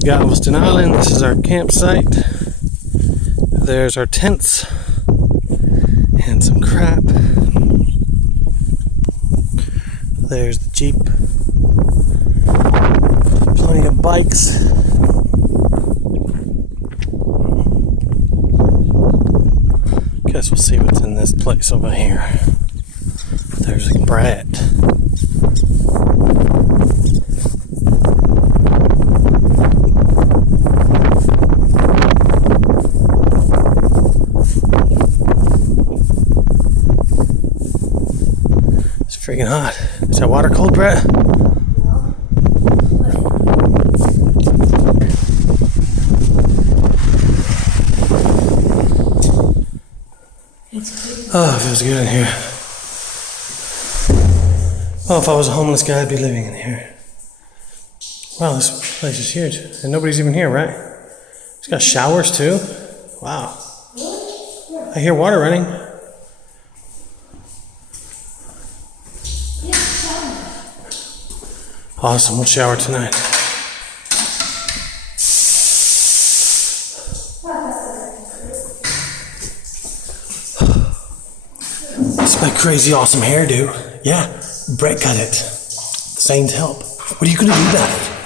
Galveston Island. This is our campsite. There's our tents and some crap. There's the Jeep. Plenty of bikes. Guess we'll see what's in this place over here. There's a brat. It's freaking hot. Is that water cold, Brett? Oh, it feels good in here. Oh, if I was a homeless guy, I'd be living in here. Wow, this place is huge. And nobody's even here, right? It's got showers too. Wow. I hear water running. Awesome, we'll shower tonight. That's my crazy awesome hairdo. Yeah, Brett got it. Sane's help. What are you gonna do about it?